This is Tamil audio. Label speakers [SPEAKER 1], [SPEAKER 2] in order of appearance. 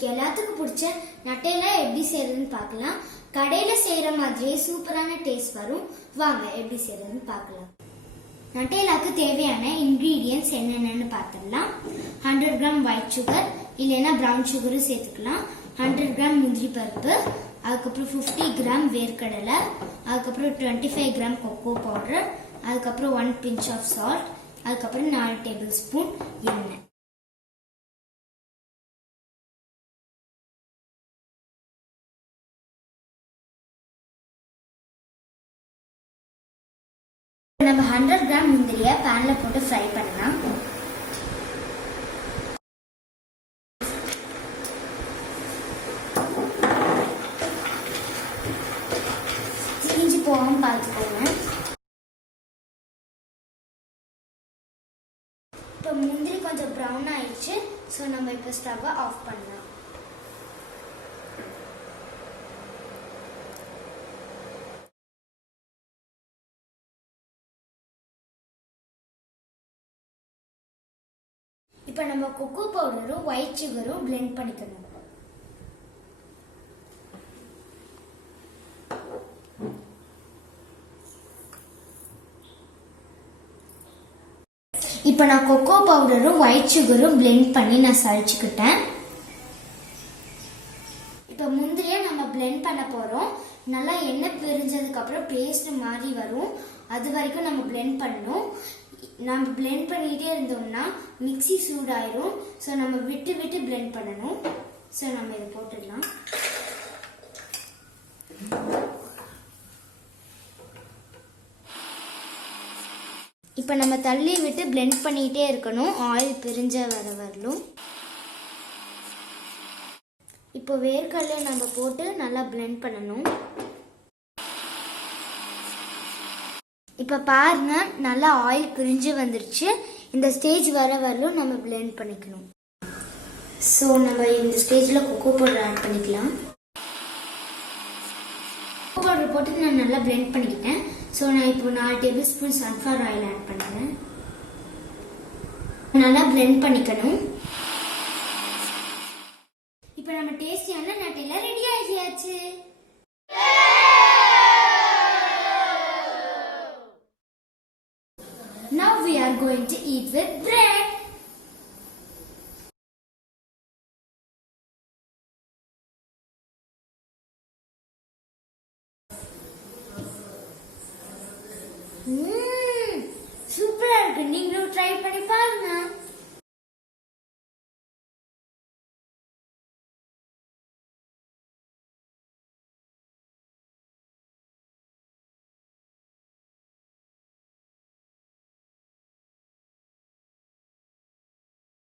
[SPEAKER 1] இன்னைக்கு எல்லாத்துக்கும் பிடிச்ச நட்டையில எப்படி செய்யறதுன்னு பார்க்கலாம். கடையில செய்யற மாதிரியே சூப்பரான டேஸ்ட் வரும். வாங்க எப்படி செய்யறதுன்னு பார்க்கலாம். நட்டையிலாக்கு தேவையான இன்க்ரீடியன்ஸ் என்னென்னு பார்த்துடலாம். ஹண்ட்ரட் கிராம் ஒயிட் சுகர் இல்லைன்னா ப்ரௌன் சுகரும் சேர்த்துக்கலாம். ஹண்ட்ரட் கிராம் முந்திரி பருப்பு அதுக்கப்புறம் ஃபிஃப்டி கிராம் வேர்க்கடலை அதுக்கப்புறம் twenty five gram cocoa powder அதுக்கப்புறம் ஒன் பிஞ்ச் ஆஃப் சால்ட் அதுக்கப்புறம் நாலு டேபிள் ஸ்பூன் எண்ணெய். நம்ம ஹண்ட்ரட் கிராம் முந்திரியை பேனில் போட்டு ஃப்ரை பண்ணலாம். தீஞ்சு போகாமல் பார்த்துக்கோங்க இப்போ முந்திரி கொஞ்சம் ப்ரௌன் ஆயிடுச்சு. ஸோ நம்ம இப்போ ஸ்டவ்வை ஆஃப் பண்ணலாம். இப்போ நம்ம கொக்கோ பவுடரும் ஒயிட் சுகரும் பிளெண்ட் பண்ணிக்கணும். இப்போ நான் கொக்கோ பவுடரும் ஒயிட் சுகரும் பிளெண்ட் பண்ணி நான் சளிச்சுக்கிட்டேன். இப்போ முந்திரியை நம்ம பிளெண்ட் பண்ண போகிறோம் நல்லா எண்ணெய் பிரிஞ்சதுக்கப்புறம் பேஸ்ட் மாதிரி வரும். அது வரைக்கும் நம்ம பிளெண்ட் பண்ணணும். நம்ம பிளெண்ட் பண்ணிகிட்டே இருந்தோம்னா மிக்சி சூடாயிரும். ஸோ நம்ம விட்டு விட்டு பிளெண்ட் பண்ணணும். ஸோ நம்ம இதை போட்டுடலாம். இப்போ நம்ம தள்ளி விட்டு பிளெண்ட் பண்ணிகிட்டே இருக்கணும். ஆயில் பிரிஞ்ச வர வரலும். இப்போ வேர்க்கடலை நம்ம போட்டு நல்லா பிளெண்ட் பண்ணணும். இப்போ பாருங்க நல்லா ஆயில் பிரிஞ்சு வந்துருச்சு. இந்த ஸ்டேஜ் வர வரலும் நம்ம பிளெண்ட் பண்ணிக்கணும். ஸோ நம்ம இந்த ஸ்டேஜில் கொக்கோ பவுடர் ஆட் பண்ணிக்கலாம். கொக்கோ பவுடர் போட்டு நான் நல்லா பிளெண்ட் பண்ணிக்கிட்டேன். ஸோ நான் இப்போ நாலு tablespoon sunflower oil add பண்ணுறேன் நல்லா பிளெண்ட் பண்ணிக்கணும். இப்போ நம்ம டேஸ்டியான நட்டையில ரெடி ஆகியாச்சு. We are going to eat with bread. சூப்பரா இருக்கு நீங்களும் ட்ரை பண்ணி பாருங்க